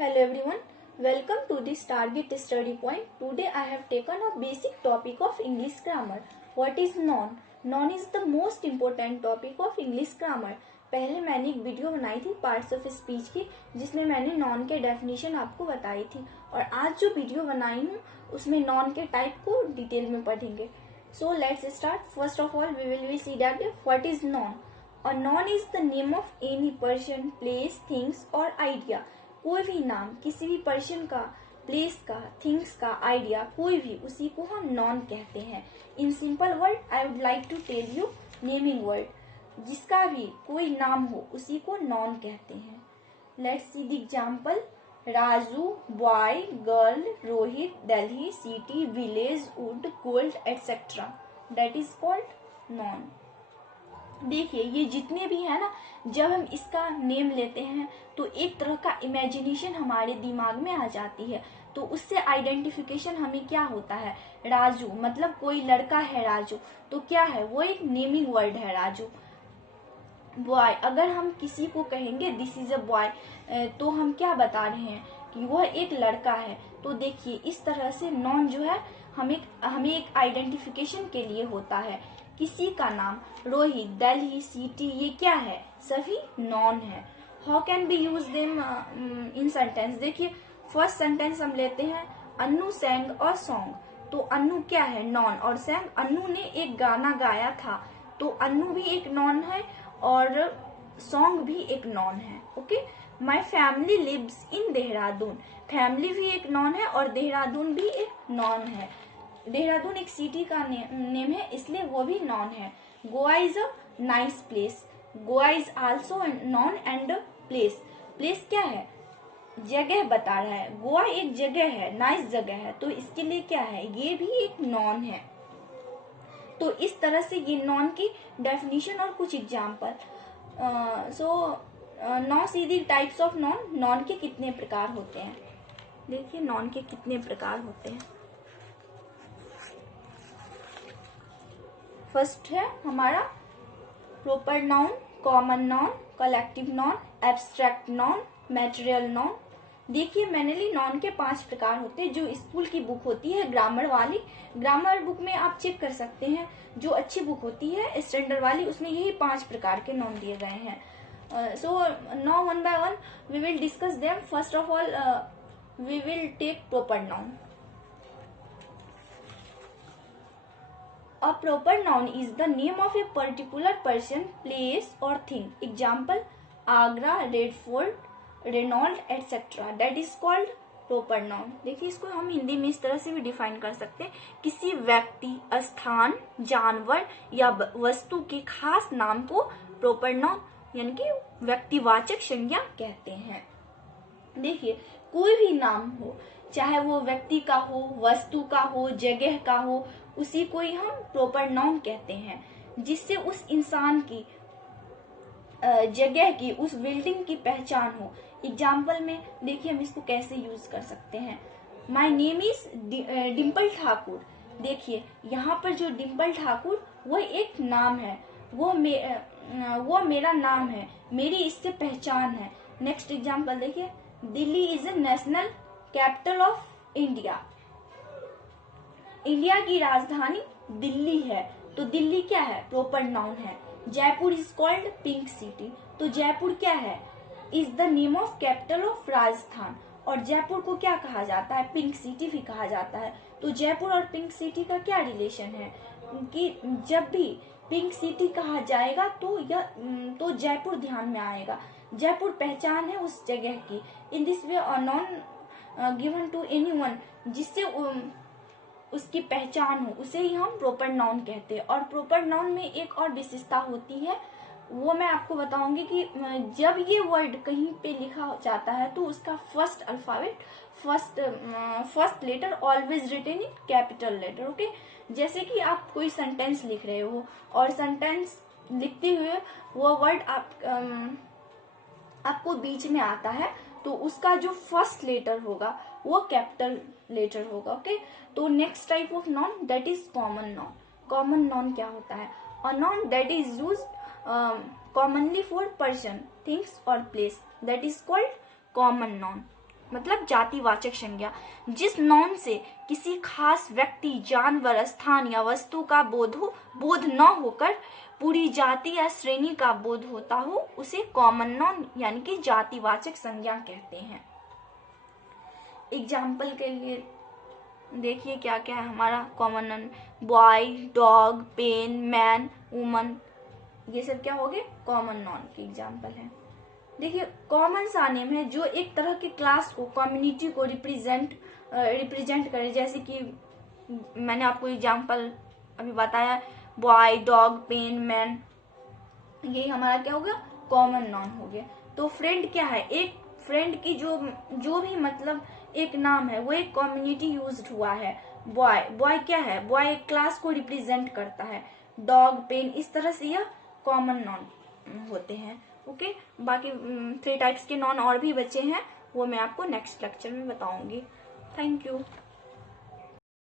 Hello everyone, welcome to this Target Study Point. Today I have taken a basic topic of English grammar. What is noun? Noun is the most important topic of English grammar. पहले मैंने एक video बनाई थी parts of speech की, जिसमें मैंने non के definition आपको बताई थी, और आज जो वीडियो बनाई हूँ उसमें नॉन के टाइप को डिटेल में पढ़ेंगे. So let's start. First of all, we will see that what is noun. A noun is the name of any person, place, things or idea. कोई भी नाम किसी भी पर्सन का, प्लेस का, थिंग्स का, आइडिया, कोई भी, उसी को हम नॉन कहते हैं. In simple word I would like to tell you naming word. जिसका भी कोई नाम हो उसी को नॉन कहते हैं. Let's see the example. Raju, boy, girl, Rohit, Delhi, city, village, would, gold etcetera. That is called non. देखिए ये जितने भी है ना, जब हम इसका नेम लेते हैं तो एक तरह का इमेजिनेशन हमारे दिमाग में आ जाती है. तो उससे आइडेंटिफिकेशन हमें क्या होता है, राजू मतलब कोई लड़का है राजू, तो क्या है वो एक नेमिंग वर्ड है राजू. बॉय, अगर हम किसी को कहेंगे दिस इज अ बॉय, तो हम क्या बता रहे हैं कि वह एक लड़का है. तो देखिए इस तरह से नॉन जो है हमें एक आइडेंटिफिकेशन के लिए होता है. किसी का नाम रोहित, दिल्ली, सिटी, ये क्या है, सभी नॉन है. How can be use them in sentence. देखिए फर्स्ट सेंटेंस हम लेते हैं, अन्नू सैंग अ सॉन्ग. तो अन्नू क्या है, नॉन, और सैंग अन्नू ने एक गाना गाया था, तो अन्नू भी एक नॉन है और सॉन्ग भी एक नॉन है. Okay. My family lives in Dehradun. Family भी एक नॉन है और देहरादून भी एक नॉन है. देहरादून एक सिटी का नेम है, इसलिए वो भी नॉन है. Goa is a nice place. Goa is also known and place. Place क्या है, जगह बता रहा है. गोवा एक जगह है, नाइस जगह है, तो इसके लिए क्या है, ये भी एक नॉन है. तो इस तरह से ये नॉन की डेफिनेशन और कुछ example. Now see the types of non. Non के कितने प्रकार होते हैं. देखिए नॉन के कितने प्रकार होते हैं. फर्स्ट है हमारा proper noun, common noun, collective noun, abstract noun, material noun. देखिए मैनली नॉन के 5 प्रकार होते हैं. जो स्कूल की बुक होती है ग्रामर वाली, ग्रामर बुक में आप चेक कर सकते हैं, जो अच्छी बुक होती है स्टैंडर्ड वाली, उसमें यही 5 प्रकार के नॉन दिए गए हैं. So now one by one we will discuss them. First of all we will take proper noun. A proper noun is the name of a particular person, place or thing. Example, Agra, Red Fort, Renault, etc. That is called proper noun. देखिए इसको हम हिंदी में इस तरह से भी define कर सकते हैं. किसी व्यक्ति, स्थान, जानवर या वस्तु के खास नाम को proper noun यानी कि व्यक्तिवाचक संज्ञा कहते हैं. देखिए कोई भी नाम हो, चाहे वो व्यक्ति का हो, वस्तु का हो, जगह का हो, उसी को ही हम प्रॉपर नाउन कहते हैं, जिससे उस इंसान की, जगह की, उस बिल्डिंग की पहचान हो. एग्जाम्पल में देखिए हम इसको कैसे यूज कर सकते हैं. My name is Dimple Thakur. देखिए यहाँ पर जो डिम्पल ठाकुर वो एक नाम है, वो मेरा नाम है, मेरी इससे पहचान है. नेक्स्ट एग्जाम्पल देखिए, Delhi is a national capital of India. India की राजधानी दिल्ली है, तो दिल्ली क्या है, प्रॉपर नाउन है. Jaipur is called pink city. तो जयपुर क्या है, is the name of capital of Rajasthan. और जयपुर को क्या कहा जाता है, पिंक सिटी भी कहा जाता है. तो जयपुर और पिंक सिटी का क्या रिलेशन है कि जब भी पिंक सिटी कहा जाएगा तो जयपुर ध्यान में आएगा. जयपुर पहचान है उस जगह की. In this way a noun given to anyone, जिससे उसकी पहचान हो, उसे ही हम प्रॉपर नाउन कहते हैं. और प्रॉपर नाउन में एक और विशेषता होती है, वो मैं आपको बताऊंगी कि जब ये वर्ड कहीं पे लिखा जाता है तो उसका first alphabet, first letter always written in capital letter. Okay. जैसे कि आप कोई सेंटेंस लिख रहे हो और सेंटेंस लिखते हुए वो वर्ड आपको बीच में आता है, तो उसका जो फर्स्ट लेटर होगा वो कैपिटल लेटर होगा. ओके. तो next type of noun that is common noun. Common noun क्या होता है, a noun that is use commonly for person, things और place, that is called common noun. मतलब जातिवाचक संज्ञा, जिस नॉन से किसी खास व्यक्ति, जानवर, स्थान या वस्तु का बोध न होकर पूरी जाति या श्रेणी का बोध होता हो, उसे कॉमन नॉन यानी कि जातिवाचक संज्ञा कहते हैं। एग्जाम्पल के लिए देखिए क्या क्या है हमारा common noun. Boy, dog, pen, man, woman, ये सब क्या हो गए कॉमन नॉन के एग्जाम्पल है। देखिए कॉमन सानेम है जो एक तरह के क्लास को, कम्युनिटी को रिप्रेजेंट करे, जैसे कि मैंने आपको एग्जाम्पल अभी बताया, बॉय, डॉग, पेन, मैन, ये हमारा क्या हो गया कॉमन नॉन हो गया। तो फ्रेंड क्या है, एक फ्रेंड की जो भी मतलब एक नाम है वो एक कम्युनिटी यूज्ड हुआ है। बॉय क्या है, बॉय एक क्लास को रिप्रेजेंट करता है। डॉग, पेन, इस तरह से यह कॉमन नॉन होते हैं। ओके, बाकी 3 टाइप्स के नॉन और भी बचे हैं, वो मैं आपको नेक्स्ट लेक्चर में बताऊंगी। Thank you.